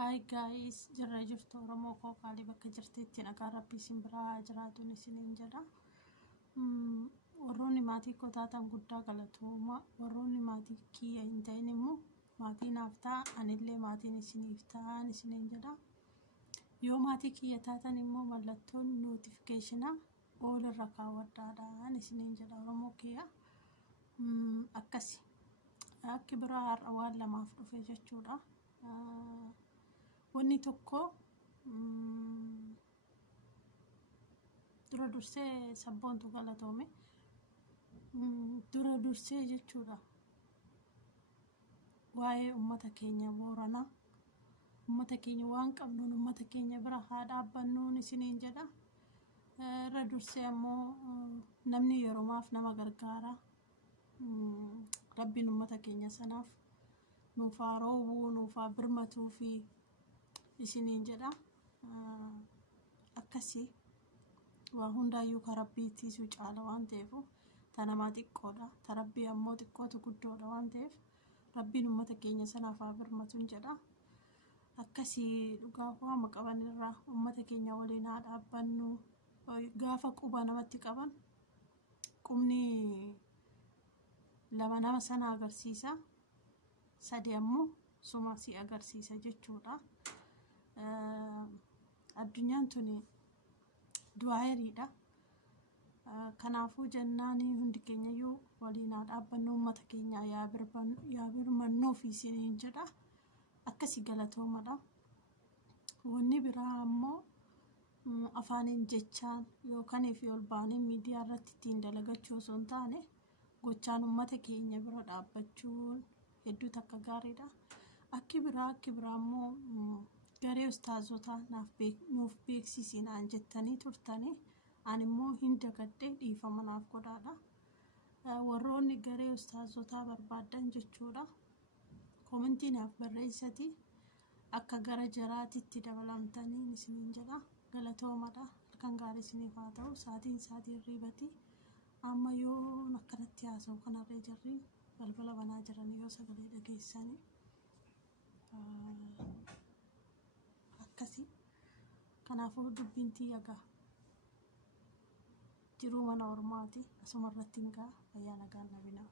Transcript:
Hi guys, jirra jirtu Oromoo koo qaalii bakka jirteetti nagaa rabbii isin biraa jiraatuun isiniin jedha. Warroonni maatii koo taatan guddaa galatooma. Warroonni maatii kiyya hin ta'in immoo maatii naaf ta'a, anillee maatiin isiniif ta'an isiniin jedha. Yoo maatii kiyya taatan immoo mallattoon notificationaa all irra kaawwadhaadhaan isiniin jedha Oromoo kiyya. Akkasi akki biraa har'a waan lamaaf dhufe jechuudha. Wanni tokko dura dursee sabboontu galatoome. Dura dursee jechuudha. Waa'ee uummata keenya Booranaa. Uummata keenya waan qabnuun uummata keenya bira haa dhaabbannuun isiniin jedha. Dura dursee ammoo namni yeroomaaf nama gargaara. Rabbiin uummata keenya sanaaf nuuf haa roobuu, nuuf haa birmatuu fi isiniin jedha. Akkasii waa hundaayyuu ka rabbiitiisu caala waan ta'eef tanamaa xiqqoodha. Ta rabbii ammoo xiqqootu guddoodha waan ta'eef rabbiin uummata keenya sanaaf haa birmatuun jedha. Akkasii dhugaa waama qaban irraa uummata keenya waliin haa dhaabbannu. Gaafa quba namatti qaban qubni lama nama sana agarsiisa, sadi ammoo suma si agarsiisa jechuudha. Addunyaan tuni du'aayiridha. Kanaafuu jennaan hundi keenyayyuu waliin haa dhaabbannu, uummata keenya yaa birmannuu fi isiniin jedha. Akkasii galatoomadha. Wanni biraa ammoo afaaniin jechaan yookaan fi ol baanee miidiyaa irratti ittiin dalagachuu osoo hin taane gochaan uummata keenya bira dhaabbachuun hedduu takka gaariidha. Akki biraa ammoo garee ustaazotaa nuuf beeksisinaan jettanii turtanii ani immoo hin dagadhee dhiifama naaf godhaadha. Warroonni garee ustaazotaa barbaadan jechuudha. Komentii naaf barreessati akka gara jaraatitti dabalamtanii isiniin jedha. Galatoomadha. Halkan gaarii isiniif haa ta'u. Saatiin riibati. Amma yoo akkanatti haasa'u kanarree jirri balbala banaa jiran yoo sagalee dhageessanii akkasii. Kanaafuu dubbiin tiyya jiruu mana ormaati asumarratti hin ga'a. Fayyaa nagaan nabinaa.